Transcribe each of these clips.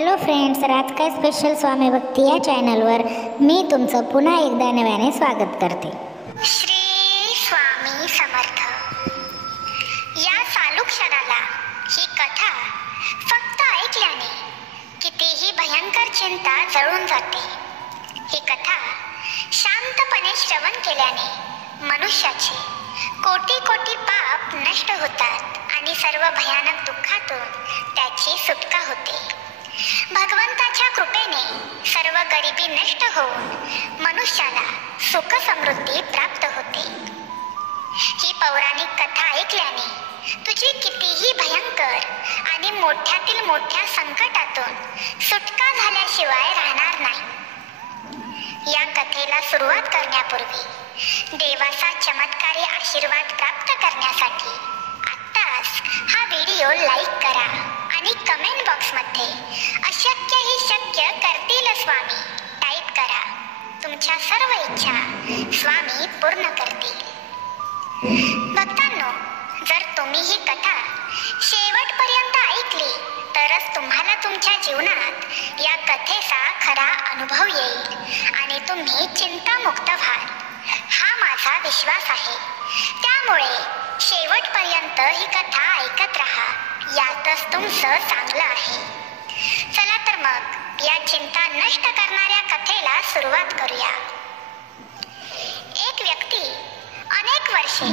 Hello friends, राजकाय special स्वामी भक्ती या चॅनलवर मी तुमचं पुन्हा एकदा नव्याने स्वागत करते. श्री स्वामी समर्थ. या चालू क्षणाला ही कथा फक्त ऐकल्याने कितीही भयंकर चिंता जळून जाते. ही कथा शांतपणे श्रवण केल्याने मनुष्याचे कोटी कोटी पाप नष्ट होतात आणि सर्व भयानक दुःखातून त्याची सुटका होते. भगवंताच्या कृपेने सर्व गरिबी नष्ट होऊन मनुष्याला सुख समृद्धी प्राप्त होते. ही पौराणिक कथा ऐकल्याने तुझी कितीही भयंकर आणि मोठ्यातील मोठ्या संकटातून सुटका झाल्याशिवाय राहणार नाही. या कथेला सुरुवात करण्यापूर्वी देवाचा चमत्कारी आशीर्वाद प्राप्त करण्यासाठी आत्ताच हा व्हिडिओ लाईक करा आणि कमेंट बॉक्समध्ये अशक्य ही शक्य करतील स्वामी टाईप करा. तुमच्या सर्व इच्छा स्वामी पूर्ण करतील. भक्तांनो, जर तुम्ही ही कथा शेवटपर्यंत ऐकली तरच तुम्हाला तुमच्या जीवनात या कथेचा खरा अनुभव येईल आणि तुम्ही चिंतामुक्त व्हाल, हा माझा विश्वास आहे. त्यामुळे शेवटपर्यंत ही कथा ऐकत राहा, यातच तुमचं चांगलं आहे. चला तर मग या चिंता नष्ट करणाऱ्या कथेला सुरुवात करूया. एक व्यक्ती अनेक वर्षे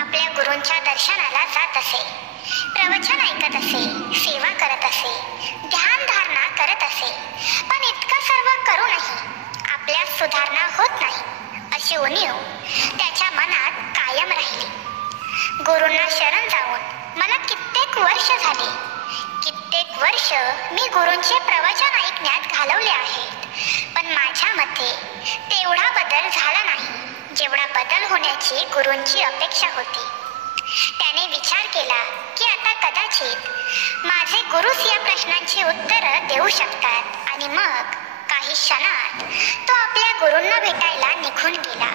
आपल्या गुरूंच्या दर्शनाला जात असे, प्रवचन ऐकत असे, सेवा करत असे, ध्यान धारणा करत असे. पण इतकं सर्व करूनही आपल्यात सुधारणा होत नाही अशी उणीव त्याच्या मनात कायम राहिली. गुरूंना शरण जाऊन मला कित्येक वर्ष झाली. कित्येक वर्ष मी गुरूंचे प्रवचन ऐकण्यात घालवले आहेत, पण माझ्यामध्ये तेवढा बदल झाला नाही जेवढा बदल होण्याची गुरूंची अपेक्षा होती. त्याने विचार केला की आता कदाचित माझे गुरुच या प्रश्नांची उत्तरं देऊ शकतात आणि मग काही क्षणात तो आपल्या गुरूंना भेटायला निघून गेला.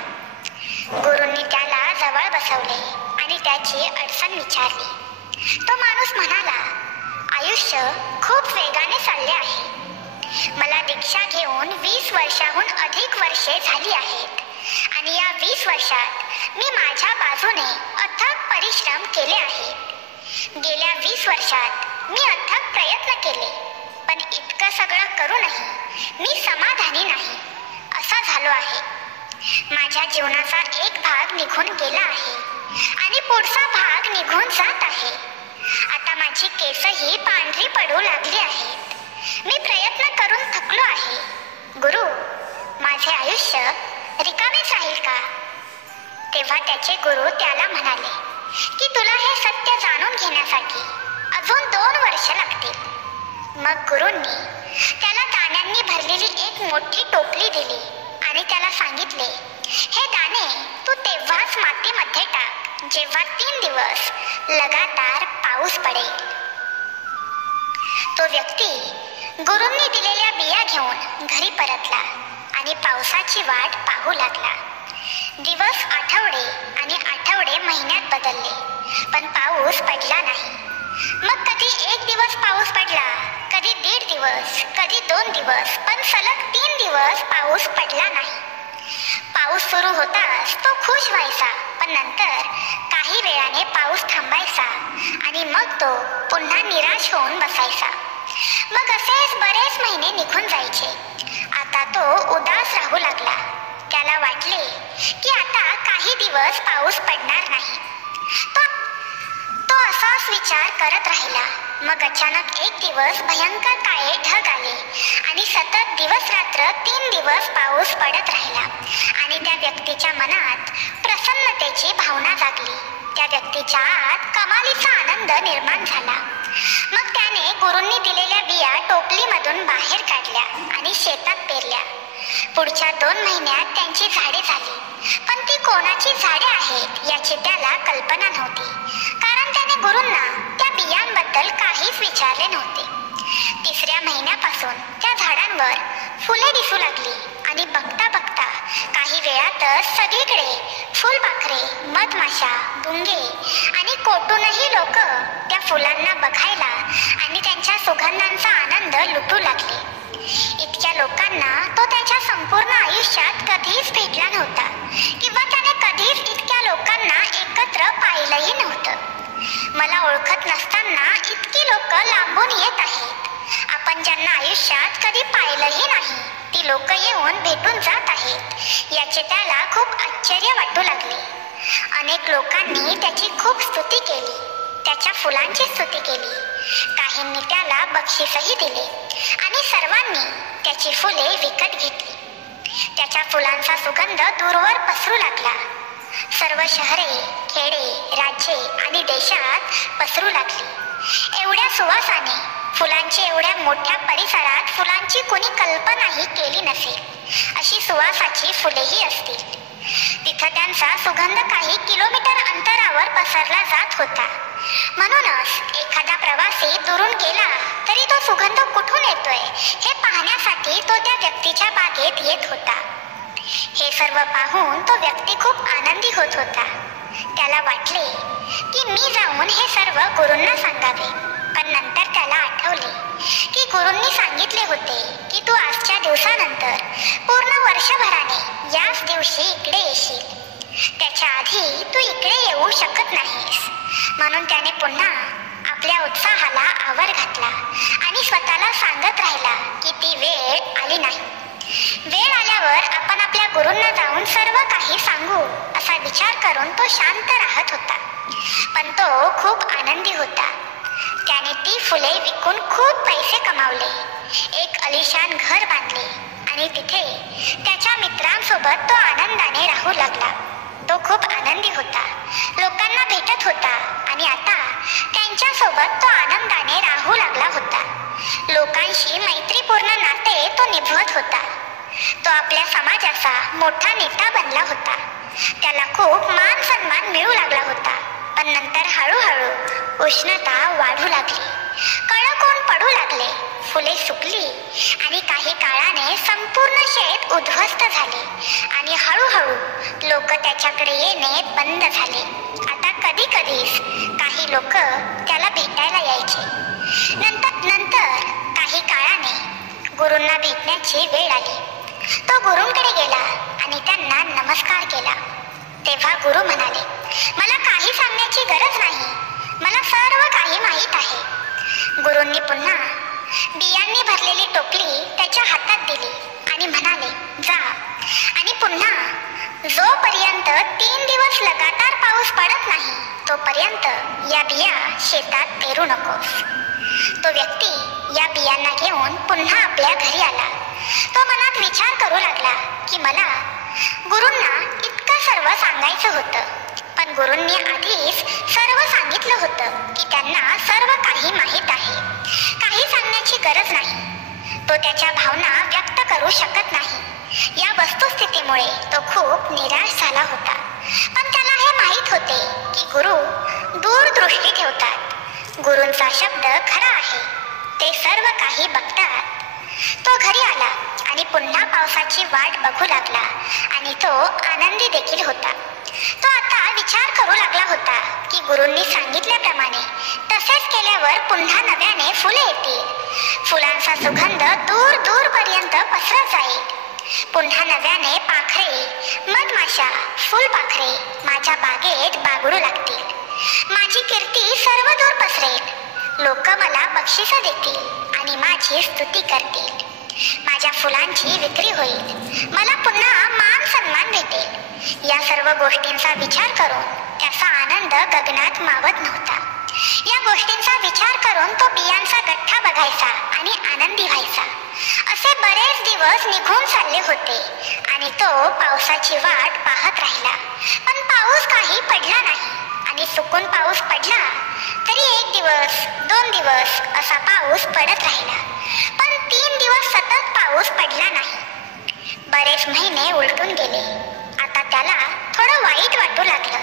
गुरूंनी त्याला जवळ बसवले आणि त्याची अडचण विचारली. तो माणूस म्हणाला, आयुष्य खूप वेगाने चालले आहे. मला दीक्षा घेऊन 20 वर्षाहून अधिक वर्षे झाली आहेत आणि या 20 वर्षात मी माझ्या बाजूने अथक परिश्रम केले आहेत. गेल्या 20 वर्षात मी अथक प्रयत्न केले, पण इतकं सगळं करूनही मी समाधानी नाही असा झालो आहे. माझ्या जीवनाचा एक भाग निघून गेला आहे आणि पुढचा भाग निघून जात आहे. आता माझी केसही पांढरी पडू लागली आहेत. मी प्रयत्न करून थकलो आहे. गुरु, माझे आयुष्य रिकामेच राहील का? तेव्हा त्याचे गुरु त्याला म्हणाले की तुला हे सत्य जाणून घेण्यासाठी अजून 2 वर्ष लागतील. मग गुरूंनी त्याला दाण्यांनी भरलेली एक मोठी टोपली दिली आणि त्याला सांगितले, हे दाणे तू तेव्हाच मातीमध्ये टाक जेव्हा 3 दिवस लगातार पाऊस पडेल. तो व्यक्ती गुरूंनी दिलेल्या बिया घेऊन घरी परतला आणि पावसाची वाट पाहू लागला. दिवस आठवडे आणि आठवडे महिन्यात बदलले, पण पाऊस पडला नाही. मग कधी 1 दिवस पाऊस पडला, कधी 1.5 दिवस, कधी 2 दिवस, पण सलग 3 दिवस पाऊस पडला नाही. पाऊस सुरू होताच तो खुश व्हायचा, पण नंतर काही वेळाने पाऊस थांबायचा आणि मग तो पुन्हा निराश होऊन बसायचा. मग असेच बरेच महिने निघून जायचे. आता तो उदास राहू लागला. त्याला वाटले की आता काही दिवस पाऊस पडणार नाही. तो असाच विचार करत राहिला. मग अचानक एक दिवस भयंकर काळे ढग आले आणि सतत दिवस रात्र 3 दिवस पाऊस पडत राहिला आणि त्या व्यक्तीच्या मनात प्रसन्नतेची भावना जागली. त्या व्यक्तीच्या आत कमालीचा आनंद निर्माण झाला. मग त्याने गुरूंनी दिलेल्या बिया टोपलीमधून बाहेर काढल्या आणि शेतात पेरल्या. पुढच्या 2 महिन्यात त्यांची झाडे झाली, पण ती कोणाची झाडे आहेत याची त्याला कल्पना नव्हती, कारण त्याने गुरूंना त्या बियांबद्दल काहीच विचारले नव्हते. 3ऱ्या महिन्यापासून त्या झाडांवर फुले दिसू लागली आणि बघता बघता काही वेळातच सगळीकडे फुलपाखरे, मधमाशा, भुंगे आणि कोटूनही लोक त्या फुलांना बघायला आणि त्यांच्या सुगंधांचा आनंद आनंद लुटू लागले. इतक्या लोकांना तो त्याच्या संपूर्ण आयुष्यात कधीच भेटला नव्हता किंवा त्याने कधीच इतक्या लोकांना एकत्र पाहिलंही नव्हतं. मला ओळखत नसताना इतकी लोक लांबून येत आहेत. आपण ज्यांना आयुष्यात कधी पाहिलंही नाही ती लोक येऊन भेटून जात आहेत याचे त्याला खूप आश्चर्य वाटू लागले. अनेक लोकांनी त्याची खूप स्तुती केली, त्याच्या फुलांची स्तुती केली. काहींनी त्याला बक्षीसही दिले आणि सर्वांनी त्याची फुले विकत घेतली. त्याच्या फुलांचा सुगंध दूरवर पसरू लागला. सर्व शहरे, खेडे, राज्ये आणि देशात पसरू लागली. एवढ्या सुवासाने फुलांची एवढ्या मोठ्या परिसरात फुलांची कोणी कल्पनाही केली नसेल अशी सुवासाची फुलेही असतील. तिथं त्यांचा सुगंध काही किलोमीटर अंतरावर पसरला जात होता. म्हणूनच एखादा प्रवासी दुरून गेला तरी तो सुगंध कुठून येतोय हे पाहण्यासाठी तो त्या व्यक्तीच्या बागेत येत होता. हे सर्व पाहून तो व्यक्ती खूप आनंदी होत होता. त्याला वाटले की मी जाऊन हे सर्व गुरूंना सांगावे. पण नंतर त्याला आठवले की गुरूंनी सांगितले होते की तू आजच्या दिवसानंतर पूर्ण वर्षभराने याच दिवशी इकडे येशील. त्याच्या आधी तू इकडे येऊ शकत नाहीस. म्हणून त्याने पुन्हा आपल्या उत्साहाला आवर घातला आणि स्वतःला सांगत राहिला की ती वेळ आली नाही. वेळ आल्यावर आपण आपल्या गुरूंना जाऊन सर्व काही सांगू असा विचार करून तो शांत राहत होता. पण तो खूप आनंदी होता. त्याने ती फुले विकून खूप पैसे कमावले, एक आलिशान घर बांधले आणि तिथे त्याच्या मित्रांसोबत तो आनंदाने राहू लागला. तो खूप आनंदी होता, लोकांना भेटत होता आणि आता त्यांच्यासोबत तो आनंदाने राहू लागला होता. लोकांशी मैत्रीपूर्ण नाते तो निभवत होता. तो आपल्या समाजाचा मोठा नेता बनला होता. त्याला खूप मान सन्मान मिळू लागला होता. पण नंतर हळूहळू उष्णता वाढू लागली, कडक ऊन पडू लागले, फुले सुकली आणि काही काळाने संपूर्ण शेत उद्ध्वस्त झाले आणि हळूहळू लोक त्याच्याकडे येणे बंद झाले. आता कधी कधीच काही लोक त्याला भेटायला यायचे. नंतर काही काळाने गुरूंना भेटण्याची वेळ आली. तो गुरूंकडे गेला आणि त्यांना नमस्कार केला. तेव्हा गुरु म्हणाले, मला काही सांगण्याची गरज नाही, मला सर्व काही माहीत आहे. गुरूंनी पुन्हा बियांनी भरलेली टोपली त्याच्या हातात दिली आणि म्हणाले, जा आणि पुन्हा जोपर्यंत 3 दिवस लगातार पाऊस पडत नाही तोपर्यंत या बिया शेतात पेरू नकोस. तो व्यक्ती या बियांना घेऊन पुन्हा आपल्या घरी आला. तो मनात विचार करू लागला की मला गुरूंना इतकं सर्व सांगायचं होतं, पण गुरूंनी आधीच सर्व सांगितलं होतं की त्यांना सर्व काही माहीत आहे, काही सांगण्याची गरज नाही. तो त्याच्या भावना व्यक्त करू शकत नाही. या वस्तुस्थितीमुळे तो खूप निराश झाला होता. पण त्याला हे माहीत होते की गुरु दूरदृष्टी ठेवतात. गुरूंचा शब्द खरा आहे, ते सर्व काही बघतात. तो घरी आला आणि पुन्हा पावसाची वाट बघू लागला आणि तो आनंदी देखील होता. तो आता विचार करू लागला होता की गुरूंनी सांगितल्याप्रमाणे तसेच केल्यावर पुन्हा नव्याने फुले येतील. फुलांचा सुगंध दूर दूरपर्यंत पसरत जाईल. पुन्हा नव्याने पाखरे, मधमाशा, फुलपाखरे माझ्या बागेत बागडू लागतील. माझी कीर्ती सर्व दूर पसरेल. लोक मला बक्षिसं देतील आणि माझी स्तुती करतील. माझ्या फुलांची विक्री होईल. मला पुन्हा मान सन्मान भेटेल. या सर्व गोष्टींचा विचार करून त्याचा आनंद गगनात मावत नव्हता. या गोष्टींचा विचार करून तो बियांचा गठ्ठा बघायचा आणि आनंदी व्हायचा. असे बरेच दिवस निघून चालले होते आणि तो पावसाची वाट पाहत राहिला. पण पाऊस काही पडला नाही आणि चुकून पाऊस पडला तरी 1 दिवस 2 दिवस असा पाऊस पडत राहिला. पण 3 दिवस सतत पाऊस पडला नाही. बरेच महिने उलटून गेले. आता त्याला थोडं वाईट वाटू लागलं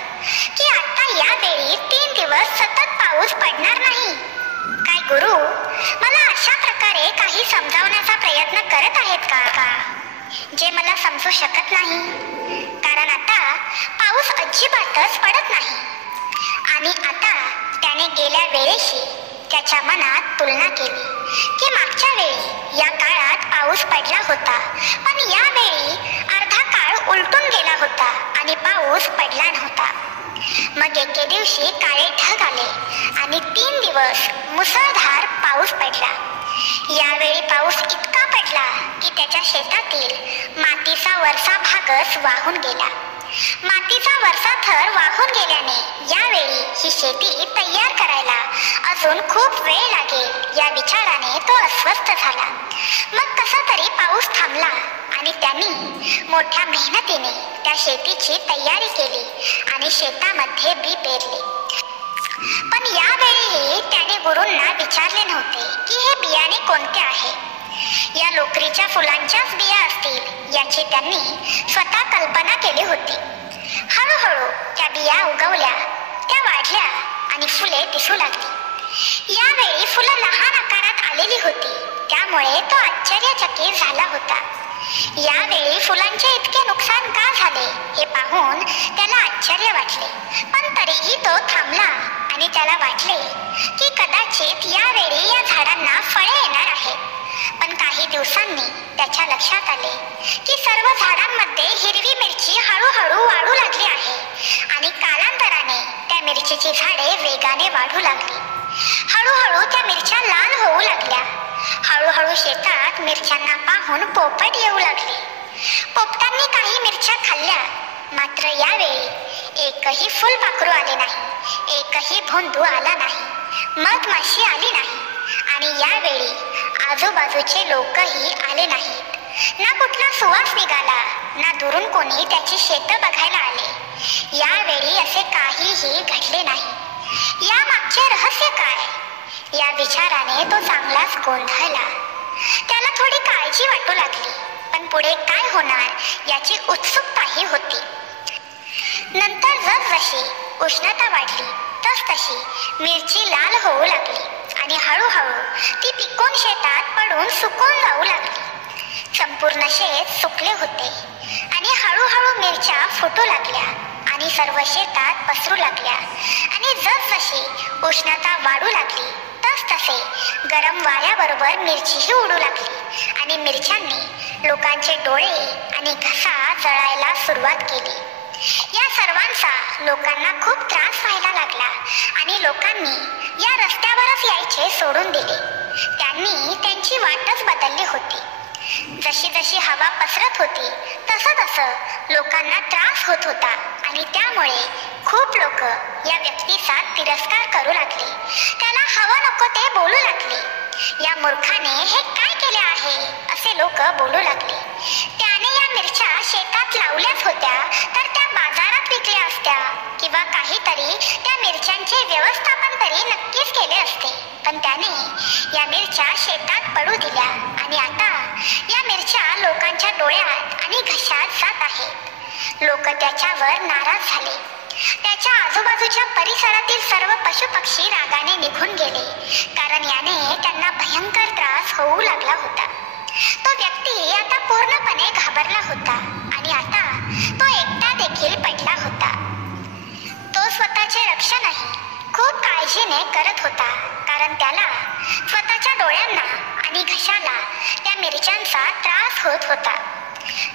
की आता यावेळी 3 दिवस सतत पाऊस पडणार नाही. काय गुरु मला अशा प्रकारे काही समजावण्याचा प्रयत्न करत आहेत का जे मला समजू शकत नाही? कारण आता पाऊस अजिबातच पडत नाही. आणि आता त्याने गेल्या वेळेशी त्याच्या मनात तुलना केली की मागच्या वेळी मग एके दिवशी काळे ढग आले आणि 3 दिवस मुसळधार पाऊस पडला. यावेळी पाऊस इतका पडला की त्याच्या शेतातील मातीचा वरचा भागच वाहून गेला. मातीचा वरचा थर वाहून गेल्याने यावेळी ही शेती तयार करायला अजून खूप वेळ लागेल या विचाराने तो अस्वस्थ झाला. मग कसा तरी पाऊस थांबला आणि त्यांनी मोठ्या मेहनतीने त्या शेतीची तयारी केली आणि शेतामध्ये बी पेरले. पण यावेळी त्याने गुरूंना विचारले नव्हते की हे बियाणे कोणते आहे. या लोकरीच्या फुलांच्याच बिया असतील याची त्यांनी स्वतः कल्पना केली होती. हळूहळू त्या बिया उगवल्या, त्या वाढल्या आणि फुले दिसू लागली. यावेळी फुलं लहान आकारात आलेली होती, त्यामुळे तो आश्चर्यचकित झाला होता. यावेळी फुलांचे इतके नुकसान का झाले हे पाहून त्याला आश्चर्य वाटले. पण तरीही तो थांबला आणि त्याला वाटले की कदाचित यावेळी या झाडांना फळे येणार आहेत. पण काही दिवसांनी त्याच्या लक्षात आले की सर्व झाडांमध्ये हिरवी मिरची हळूहळू वाढू लागली आहे आणि कालांतराने त्या मिरचीची झाडे वेगाने वाढू लागली. हळूहळू त्या मिरच्या लाल होऊ लागल्या. हळूहळू शेतात मिरच्यांना पाहून पोपट येऊ लागले. पोपटांनी काही मिरच्या खाल्ल्या, मात्र यावेळी एकही फुलपाखरू आले नाही, एकही भोंदू आला नाही, मधमाशी आली नाही आणि यावेळी आजूबाजूचे लोकही आले नाहीत. ना कुठला सुवास निघाला, ना दुरून कोणी त्याची शेतं बघायला आले. यावेळी असे काहीही घडले नाही. या मागचे रहस्य काय या विचाराने तो चांगलाच गोंधळला. त्याला थोडी काळजी वाटू लागली, पण पुढे काय होणार याची उत्सुकताही होती. नंतर जसजशी उष्णता वाढली तसतशी मिरची लाल होऊ लागली आणि हळूहळू ती पिकून शेतात पडून सुकून जाऊ लागली. संपूर्ण शेत सुकले होते आणि हळूहळू मिरच्या फुटू लागल्या आणि सर्व शेतात पसरू लागल्या. आणि जसजशी उष्णता वाढू लागली तसतसे गरम वाऱ्याबरोबर मिरचीही उडू लागली आणि मिरच्यांनी लोकांचे डोळे आणि घसा जळायला सुरुवात केली. या सर्वांचा लोकांना खूप त्रास व्हायला लागला आणि लोकांनी या रस्त्यावरच यायचे सोडून दिले. त्यांनी त्यांची वाटच बदलली होती. जशी जशी हवा पसरत होती तसं तसं लोकांना त्रास होत होता आणि त्यामुळे खूप लोक या व्यक्तीचा तिरस्कार करू लागले. त्याला हवं नको ते बोलू लागले. या मूर्खाने हे काय केले आहे असे लोक बोलू लागले. त्याने या मिरच्या शेतात लावल्याच होत्या तर त्या बाजारात विकल्या असत्या किंवा काहीतरी त्या मिरच्यांचे व्यवस्थापन तरी नक्कीच केले असते. पण त्याने या मिरच्या शेतात पडू दिल्या आणि आता या मिरच्या लोकांच्या डोळ्यात आणि घशात जात आहेत. लोक त्याच्यावर नाराज झाले. त्याच्या आजूबाजूच्या परिसरातील सर्व पशुपक्षी रागाने निघून गेले, कारण याने त्यांना भयंकर त्रास होऊ लागला होता. तो व्यक्ती आता पूर्णपणे घाबरला होता आणि आता तो एकटा देखील पडला होता. तो स्वतःचे रक्षणही खूप काळजीने करत होता, कारण त्याला स्वतःच्या डोळ्यांना आणि घशाला त्या मिरच्यांचा त्रास होत होता.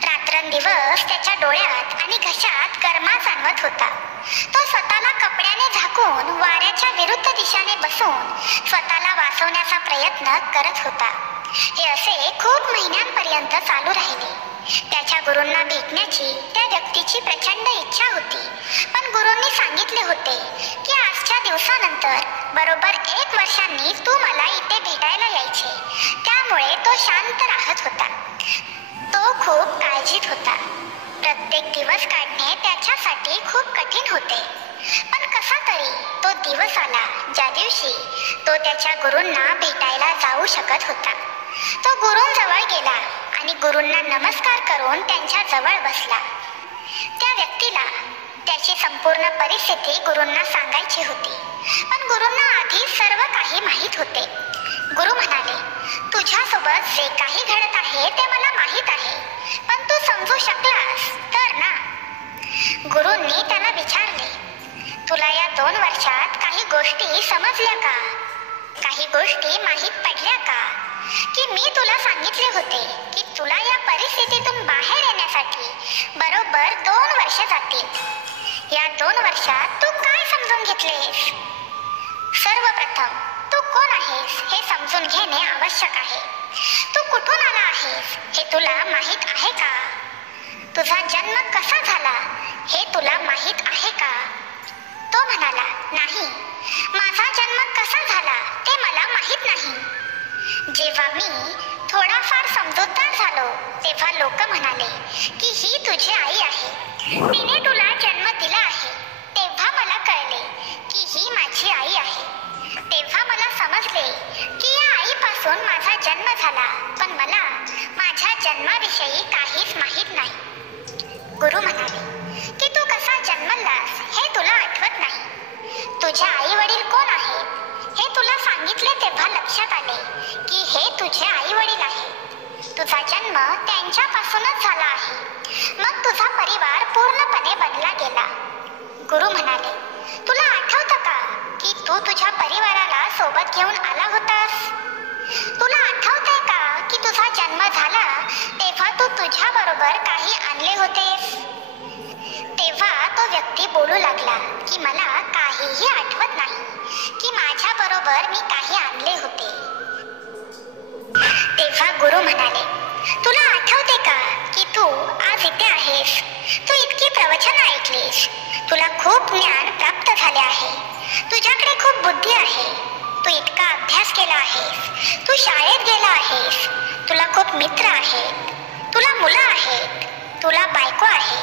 रात्रंदिवस त्याच्या डोळ्यात आणि घशात गरमा जाणवत होता. तो स्वतःला कपड्याने झाकून वाऱ्याच्या विरुद्ध दिशेने बसून स्वतःला वाचवण्याचा प्रयत्न करत होता. हे असे खूप महिन्यांपर्यंत चालू राहिले. त्याच्या गुरूंना भेटण्याची त्या व्यक्तीची प्रचंड इच्छा होती, पण गुरूंनी सांगितले होते की आजच्या दिवसानंतर बरोबर 1 वर्षांनी तू मला इथे भेटायला यायचे. त्यामुळे तो शांत राहत होता. तो खूप काळजीत होता. प्रत्येक दिवस काढणे त्याच्यासाठी खूप कठीण होते. पण कसा तरी तो दिवस आला ज्या दिवशी तो त्याच्या गुरूंना भेटायला जाऊ शकत होता. तो गुरूंजवळ गेला आणि गुरूंना नमस्कार करून त्यांच्या जवळ बसला. त्या व्यक्तीला त्याची संपूर्ण परिस्थिती गुरूंना सांगायची होती, पण गुरूंना आधी सर्व काही माहीत होते. गुरु म्हणाले, तुझ्यासोबत जे काही घडत आहे ते मला माहीत आहे, पण तू समजू शकलास तर ना. गुरूंनी त्याला विचारले, तुला या 2 वर्षात काही गोष्टी समजल्या का? काही गोष्टी माहीत पडल्या का? की मी तुला सांगितले होते की तुला या परिस्थितीतून बाहेर येण्यासाठी बरोबर 2 वर्ष जातील. या 2 वर्षात तू काय समजून घेतलेस? सर्वप्रथम तू कोण आहेस हे समजून घेणे आवश्यक आहे. तू कुठून आला आहेस हे तुला माहीत आहे का? तुझा जन्म कसा झाला हे तुला माहीत आहे का? तो म्हणाला, नाही, माझा जन्म कसा झाला ते मला माहीत नाही. जेव्हा मी थोडाफार समजूतदार झालो तेव्हा लोक म्हणाले की ही तुझी आई आहे, तिने तुला जन्म दिला आहे. तेव्हा मला कळले की ही माझी आई आहे. तेव्हा मला समजले की या आईपासून माझा जन्म झाला, पण मला माझ्या जन्माविषयी काहीच माहीत नाही. गुरु म्हणाले की तू कसा जन्मलास हे तुला आठवत नाही. तुझ्या आई वडील कोण आहेत हे तुला सांगितले तेव्हा लक्षात आले की हे तुझे आई वडील आहेत. तुझा जन्म त्यांच्यापासूनच झाला आहे. मग तुझा परिवार पूर्णपणे बनला गेला. गुरु म्हणाले, तुला आठवतं का की तू तुझ्या परिवाराला सोबत घेऊन आला होतास? तुला आठवतंय का की तुझा जन्म झाला तेव्हा तू तुझ्या बरोबर काही आणले होतेस? तेव्हा तो व्यक्ती बोलू लागला की मला काहीही आठवत नाही की माझ्या बरोबर मी काही आणले होते. तेव्हा गुरु म्हणाले, तुला आठवते का की तू आज इथे आहेस? तू इतकी प्रवचन ऐकलीस, तुला खूप ज्ञान प्राप्त झाले आहे, तुझ्याकडे खूप बुद्धी आहे, तू इतका अभ्यास केला आहेस, तू शाळेत गेला आहेस, तुला खूप मित्र आहेत, तुला मुलं आहेत, तुला बायको आहे.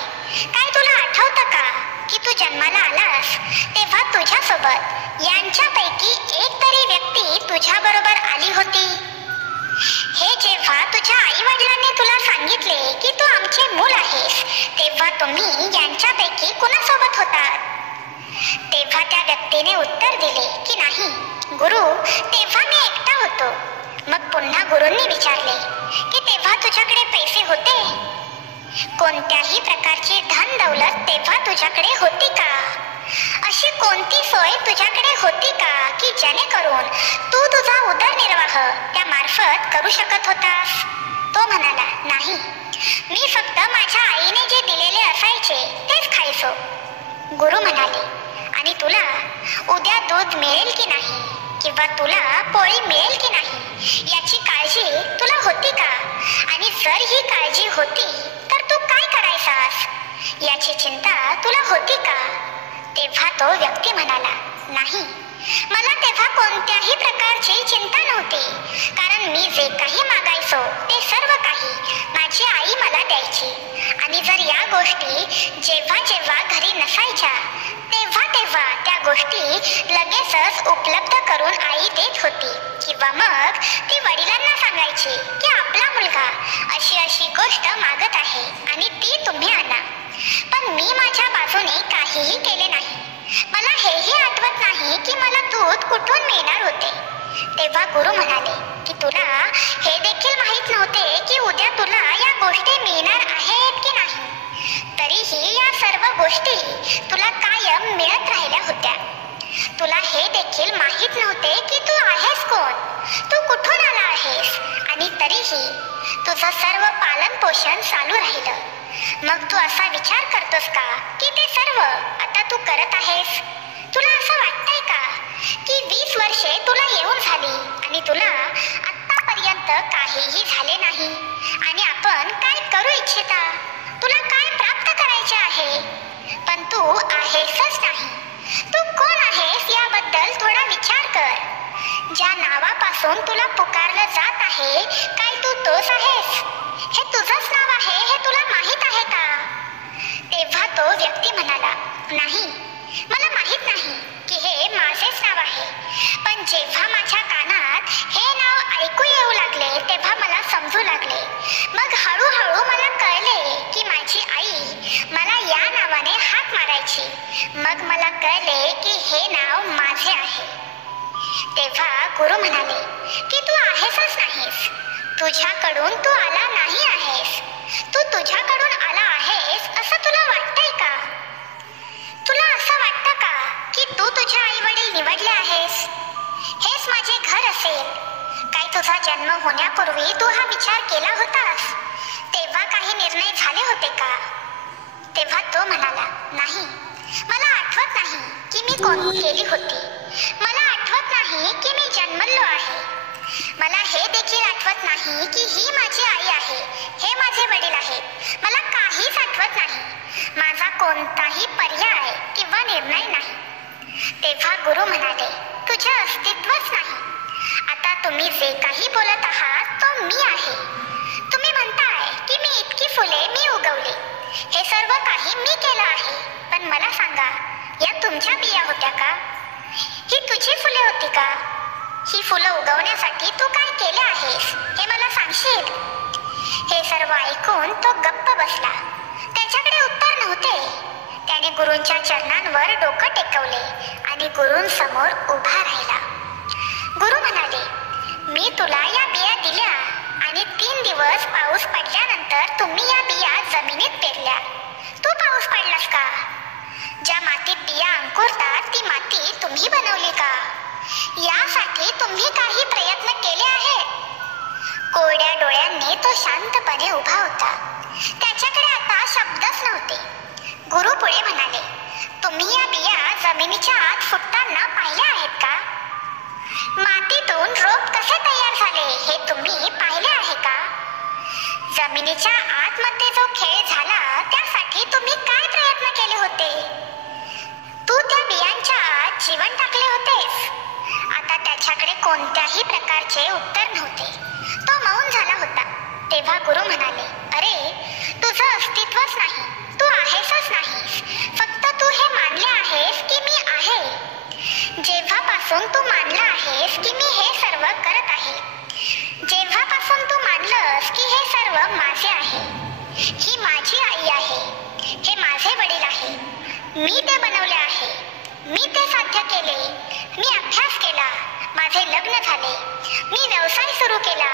काय तुला आठवतं का की तू जन्माला आलास तेव्हा तुझ्यासोबत यांच्यापैकी एक तरी व्यक्ती तुझ्या बरोबर आली होती? हे जेव्हा तुझ्या आई वडिलांनी तुला सांगितले की तू आमचे मूल आहेस तेव्हा तुम्ही यांच्यापैकी कुणासोबत होतात? तेव्हा त्या व्यक्तीने उत्तर दिले की नाही गुरु, तेव्हा मी एकटा होतो. मग पुन्हा गुरूंनी विचारले की तेव्हा तुझ्याकडे पैसे होते? कोणत्याही प्रकारची धन दौलत तेव्हा तुझ्याकडे होती का? अशी कोणती सोय तुझ्याकडे होती का की जेणेकरून तू तुझा उदरनिर्वाह त्या मार्फत करू शकत होतास? तो म्हणाला, नाही, मी फक्त माझ्या आईने जे दिलेले असायचे तेच खायचो. गुरु म्हणाले, आणि तुला उद्या दूध मिळेल की नाही किंवा तुला पोळी मिळेल की नाही याची काळजी तुला होती का? आणि जर ही काळजी होती तर तू काय करायचास याची चिंता तुला होती का? तेव्हा तो व्यक्ती म्हणाला, नाही, मला तेव्हा कोणत्याही प्रकारची चिंता नव्हती, कारण मी जे काही मागायचो ते सर्व काही माझी आई मला द्यायची. आणि जर या गोष्टी जेव्हा जेव्हा घरी नसायच्या तेव्हा तेव्हा त्या गोष्टी लगेचच उपलब्ध करून आई देत होती, किंवा मग ती वडिलांना सांगायची की आपला मुलगा अशी अशी गोष्ट मागत आहे आणि ती तुम्ही आणा. पण मी माझ्या बाजूने काहीही केले नाही. मला हेही आठवत नाही की मला दूध कुठून मिळणार होते. तेव्हा गुरु म्हणाले की तुला हे देखील माहित नव्हते की उद्या तुला या गोष्टी मिळणार आहेत की नाही. तरीही या सर्व गोष्टी तुला कायम मिळत राहिल्या होत्या. तुला हे देखील माहित नव्हते की तू आहेस कोण, तू कुठून आला आहेस, आणि तरीही तुझं सर्व पालन पोषण चालू राहिलं. मग तू असा विचार करतोस का की ते सर्व आता तू करत आहेस? तुला असं वाटतंय का की 20 वर्षे तुला येऊन झाली आणि तुला आतापर्यंत काहीही झाले नाही, आणि आपण काय करू इच्छिता, तुला काय प्राप्त करायचे आहे, पण तू आहेसच नाही. तू कोण आहेस याबद्दल थोडा विचार कर. ज्या नावापासून तुला पुकारलं जात आहे, काय तू तोच आहेस? हे तुझंच नाव आहे हे तुला माहित आहे का? तेव्हा तो व्यक्ती म्हणाला, नाही, मला माहित नाही की हे माझेच नाव आहे. पण जेव्हा माझ्या कानात हे नाव ऐकू येऊ लागले तेव्हा मला समजू लागले. मग हळूहळू मला कळले की माझी आई मला या नावाने हाक मारायची. मग मला कळले की हे नाव माझे आहे. तेव्हा गुरु म्हणाले की तू आहेसच नाहीस, तुझ्याकडून तू आला नाही आहेस. तू तुझ्याकडून आला आहेस असं तुला वाटतंय का? तुला असं वाटतं का की तू तुझे आई वडील निवडले आहेस? हेच माझे घर असेल. काय तुझा जन्म होण्यापूर्वी तू हा विचार केला होतास? तेव्हा काही निर्णय झाले होते का? तेव्हा तो म्हणाला, नाही, मला आठवत नाही की मी केली होती. मला आठवत नाही की मी जन्मलो आहे. मला हे देखील आठवत नाही की ही माझी आई आहे, हे माझे वडील आहेत. मला काहीच आठवत नाही. माझा कोणताही पर्याय किंवा निर्णय नाही. तेव्हा गुरु म्हणाले, तुझे अस्तित्वच नाही. आता तुम्ही जे काही बोलत आहात तो मी आहे. तुम्ही म्हणताय की मी इतकी फुले मी उगवली. हे सर्व काही मी केलं आहे. पण मला सांगा, या तुमच्या बिया होत्या का? ही तुझी फुले होती का? ही फुलं उगवण्यासाठी तू काय केले आहेस हे मला सांगशील? हे सर्व ऐकून तो गप्प बसला. त्याच्याकडे उत्तर नव्हते. त्याने गुरूंच्या चरणांवर डोकं टेकवले आणि गुरूंसमोर उभा राहिला. गुरु म्हणाले, मी तुला या बिया दिल्या आणि 3 दिवस पाऊस पडल्यानंतर तुम्ही या बिया जमिनीत पेरल्या. तू पाऊस पाडलास का? ज्या मातीत बिया अंकुरतात ती माती तुम्ही बनवली का? यासाठी तुम्ही काही प्रयत्न केले आहेत? कोरड्या डोळ्यांनी तो शांतपणे उभा होता. त्याच्याकडे आता शब्दच नव्हते. गुरु पुढे म्हणाले, तुम्ही या बिया जमिनीच्या आत फुटताना पाहिल्या आहेत का? मातीतून रोप कसे तयार झाले हे तुम्ही पाहिले आहे का? जमिनीच्या आतमध्ये जो खेळ झाला त्यासाठी तुम्ही काय प्रयत्न केले होते? तू त्या बियांच्या आत जीवन टाकले होतेस. आता त्याच्याकडे कोणत्याही प्रकारचे उत्तर नव्हते. तो मौन झाला होता. तेव्हा गुरु म्हणाले, अरे, तुझं अस्तित्वच नाही. तू आहेसच नाहीस. फक्त तू हे मानले आहेस की मी आहे. जेव्हापासून तू मानला आहेस की मी हे सर्व करत आहे, जेव्हापासून तू मानलंस की हे सर्व माझे आहे, ही माझी आई आहे, हे माझे वडील आहे, मी ते बनवले आहे, मी ते साध्य केले, मी अभ्यास केला, माझे लग्न झाले, मी व्यवसाय सुरू केला,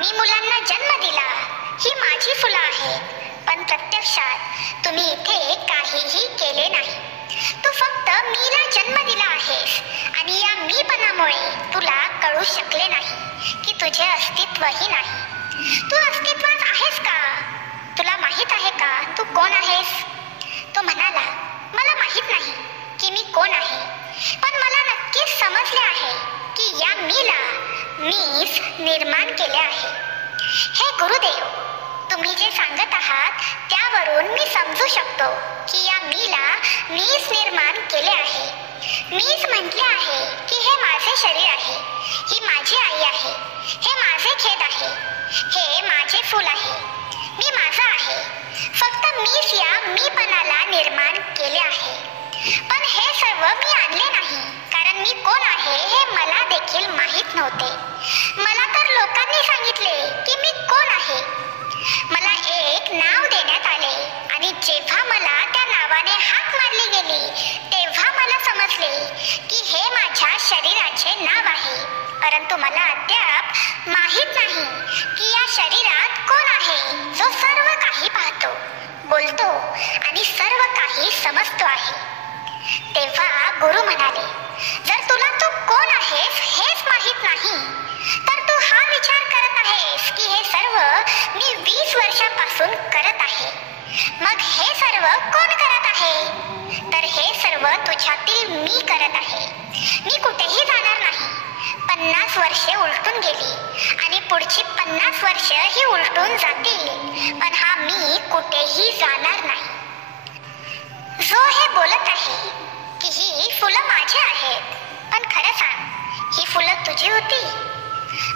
मी मुलांना जन्म दिला, ही माझी फुलं आहेत. पण प्रत्यक्षात तुम्ही इथे काहीही केले नाही. तू फक्त मीला जन्म दिला आहेस आणि या मीपणामुळे तुला कळू शकले नाही की तुझे अस्तित्वही नाही. तू अस्तित्वात आहेस का? तुला माहित आहे का तू कोण आहेस? तो म्हणाला, मला माहित नाही की मी कोण आहे, पण मला नक्कीच समजले आहे की या मीला मीच निर्माण केले आहे. हे गुरुदेव, तुम्ही जे सांगत आहात त्यावरून मी समजू शकतो की या मीला मीच निर्माण केले आहे. मीच म्हटले आहे की हे माझे शरीर आहे, ही माझी आई आहे, हे माझे खेत आहे, हे माझे फूल आहे, मी माझा आहे. फक्त मीच या मीपणाला निर्माण केले आहे. पण हे सर्व मी आणले नाही, कारण मी कोण आहे हे मला देखील माहीत नव्हते. मला तर लोकांनी सांगितले की मी कोण आहे. मला एक नाव देण्यात आले आणि जेव्हा मला त्या नावाने हाक मारली गेली तेव्हा मला समजले की हे माझ्या शरीराचे नाव आहे. परंतु मला अद्याप माहीत नाही की या शरीरात कोण आहे जो सर्व काही पाहतो, बोलतो आणि सर्व काही समजतो आहे. तेव्हा गुरु म्हणाले, जर तुला तू कोण आहेस हेच माहीत नाही तर तू हा विचार करत आहेस की हे सर्व मी 20 वर्षापासून करत आहे. मग हे सर्व कोण करत आहे? तर हे सर्व तुझ्यातील मी करत आहे. मी कुठेही जाणार नाही. 50 वर्षे उलटून गेली आणि पुढची 50 वर्ष ही उलटून जातील, पण हा मी कुठेही जाणार नाही. जो हे बोलत आहे की ही फुलं माझी आहेत, पण खरं सांग, ही फुलं तुझी होती?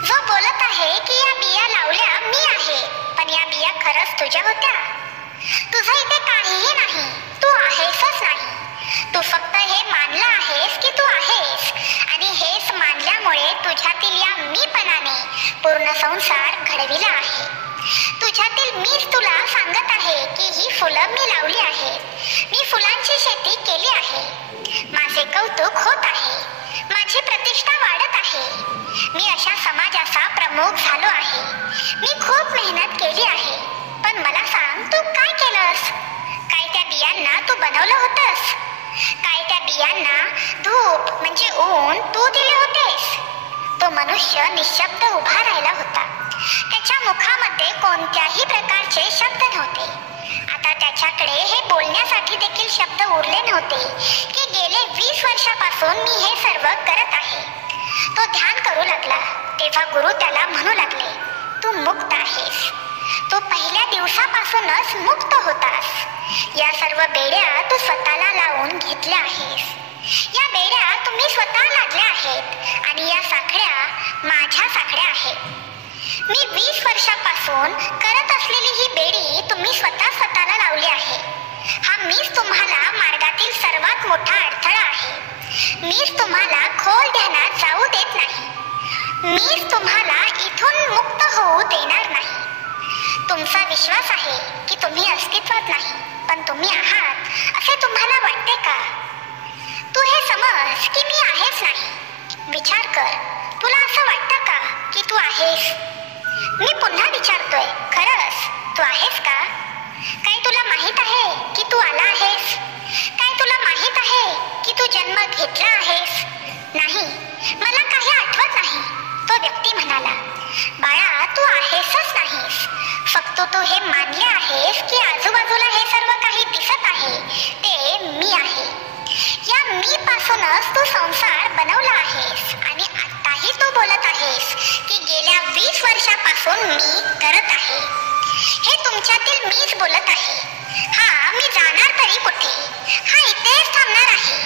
जो बोलत आहे की या बिया लावल्या मी आहे, पण या बिया खरंच तुझ्या होत्या? तुझं इथे काहीही नाही. तू आहेसच नाही. तू फक्त हे मानलं आहेस की तू आहेस आणि हेच मानल्यामुळे तुझ्यातील या मीपणाने पूर्ण संसार घडविला आहे. तुझ्यातील मीच तुला सांगत आहे की ही फुलं मी लावली आहेत. मी फुलांची शेती केली आहे. माझे कौतुक होत आहे. माझी प्रतिष्ठा वाढत आहे. मी अशा समाजाचा प्रमुख झालो आहे. मी खूप मेहनत केली आहे. पण मला सांग, तू काय केलंस? काय त्या बियांना तू बनवलं होतंस? काय त्या बियांना धूप म्हणजे ऊन तू दिले होतेस? तो मनुष्य निशब्द उभा राहिला होता. त्याच्या मुखामध्ये कोणत्याही प्रकारचे शब्द नव्हते. आता त्याच्या त्याच्याकडे हे बोलण्यासाठी देखील शब्द उरले नव्हते की गेले 20 वर्षापासून मी हे सर्व करत आहे. तो ध्यान करू लागला तेव्हा गुरु त्याला म्हणू लागले, तू मुक्त आहेस. तू पहिल्या दिवसापासूनच मुक्त होतास. या सर्व बेड्या तू स्वतःला लावून घेतल्या आहेस. या बेड्या तुम्ही स्वतः लादल्या आहेत आणि या साखळ्या माझ्या साखळ्या आहेत. मी 20 वर्षापासून करत असलेली ही बेडी तुम्ही स्वतःला लावली आहे. हा मीच तुम्हाला मार्गातील सर्वात मोठा अडथळा आहे. मीच तुम्हाला खोल ध्यानात जाऊ देत नाही. मीच तुम्हाला इथून मुक्त होऊ देणार नाही. तुमचा विश्वास आहे की तुम्ही अस्तित्वात नाही, पण तुम्ही आहात असे तुम्हाला वाटते का? तू हे समज की मी आहेच नाही. विचार कर, तुला असं वाटतं का की तू आहेस? मी पुन्हा विचारतोय, खरंच तू आहेस का? काय तुला माहित आहे की तू आला आहेस? काय तुला माहित आहे की तू जन्म घेतला आहेस? नाही, मला काही आठवत नाही. तो व्यक्ती म्हणाला, बाळा तू आहेसच नाहीस. फक्त तू हे मानले आहेस की आजूबाजूला हे सर्व काही दिसत आहे ते मी आहे. या मी पासूनच तू संसार बनवला आहेस आणि आताही तू बोलत आहेस की गेल्या 20 वर्षापासून मी करत आहे. हे तुमच्यातील मीच बोलत आहे. हा मी जाणार तरी कुठे? हा इथेच थांबणार आहे.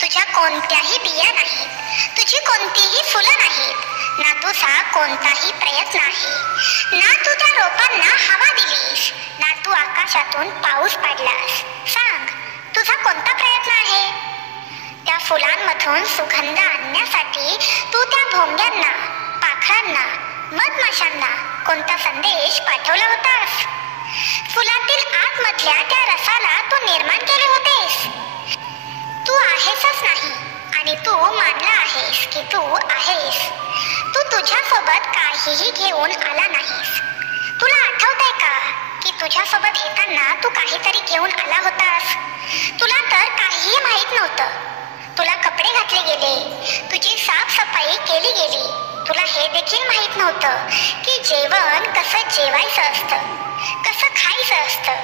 तुझ्या कोणत्याही बिया नाहीत, तुझी कोणतीही फुलं नाहीत, ना तुझा कोणताही प्रयत्न आहे. ना तू त्या रोपांना हवा दिलीस, ना तू आकाशातून पाऊस पाडलास. सांग, तुझा कोणता प्रयत्न आहे? त्या फुलांमधून सुगंध आणण्यासाठी तू त्या भोंग्यांना, पाखरांना, मधमाशांना कोणता संदेश पाठवला होतास? फुलातील आतमधल्या त्या रसाला तू निर्माण केले होतेस. तू आहेसच नाही आणि तू मानला आहेस की तू आहेस. तू तुझ्यासोबत काहीही घेऊन आला नाहीस. तुला आठवतंय का की तुझ्यासोबत येताना तू काहीतरी घेऊन आला होतास? तुला तर काहीही माहित नव्हतं. तुला कपडे घातले गेले, तुझी साफसफाई केली गेली. तुला हे देखील माहित नव्हतं की जेवण कसं जेवायचं असतं, कसं खायचं असतं,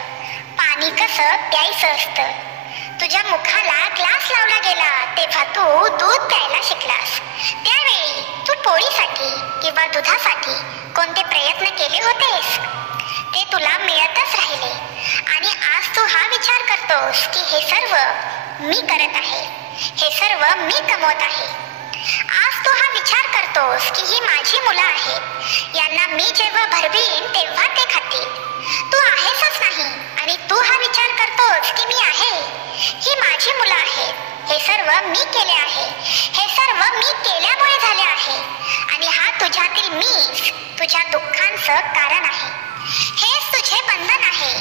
पाणी कसं प्यायचं असतं. तुझ्या मुखाला ग्लास लावला गेला तेव्हा तू दूध प्यायला शिकलास. त्यावेळी तू पोळीसाठी किंवा दुधासाठी कोणते प्रयत्न केले होतेस? ते तुला मिळतच राहिले आणि आज तू हा विचार करतोस की हे सर्व मी करत आहे, हे सर्व मी कमवत आहे. आज तू हा विचार करतोस की ही माझी मुलं आहेत, यांना मी जेव्हा भरवीन तेव्हा ते खातील. तू आहेसच नाही आणि तू हा विचार करतोस की मी आहे, ही माझी मुलं आहेत, हे सर्व मी केले आहे, हे सर्व मी केल्यामुळे झाले आहे आणि हा तुझ्यातील मीच तुझ्या दुःखांचं कारण आहे. हेच तुझे बंधन आहे,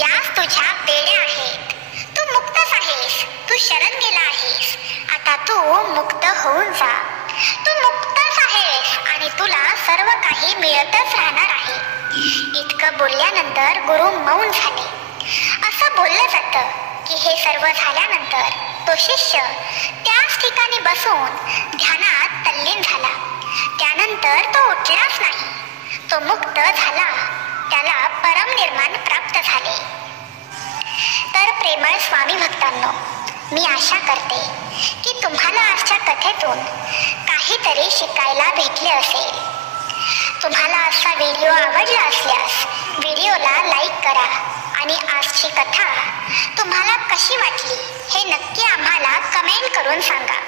याच तुझ्या बेड्या आहेत. तू मुक्तच आहेस, तू शरण गेला आहेस. आता तू मुक्त होऊन जा. तू मुक्तच आहेस आणि तुला सर्व काही मिळतच राहणार आहे. इतकं बोलल्यानंतर गुरु मौन झाले. असं बोललं जातं की हे सर्व झाल्यानंतर तो शिष्य त्याच ठिकाणी बसून ध्यानात तल्लीन झाला. त्यानंतर तो उठलाच नाही. तो मुक्त झाला, त्याला परमनिर्वाण प्राप्त झाले. तर प्रेमळ स्वामी भक्तांनो, मी आशा करते की तुम्हाला आजच्या कथेतून काहीतरी शिकायला भेटले असेल. तुम्हाला आजचा व्हिडिओ आवडला असल्यास व्हिडिओला लाईक करा आणि आजची कथा तुम्हाला कशी वाटली हे नक्की आम्हाला कमेंट करून सांगा.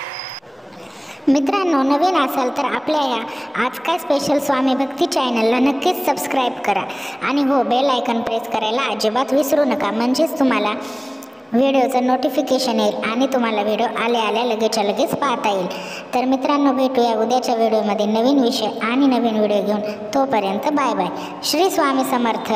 मित्रांनो, नवीन असाल तर आपल्या या आज काय स्पेशल स्वामी भक्ती चॅनलला नक्कीच सबस्क्राईब करा आणि हो, बेल आयकॉन प्रेस करायला अजिबात विसरू नका. म्हणजेच तुम्हाला व्हिडिओचं नोटिफिकेशन येईल आणि तुम्हाला व्हिडिओ आल्या लगेचच्या लगेच पाहता येईल. तर मित्रांनो, भेटूया उद्याच्या व्हिडिओमध्ये नवीन विषय आणि नवीन व्हिडिओ घेऊन. तोपर्यंत बाय बाय. श्री स्वामी समर्थ.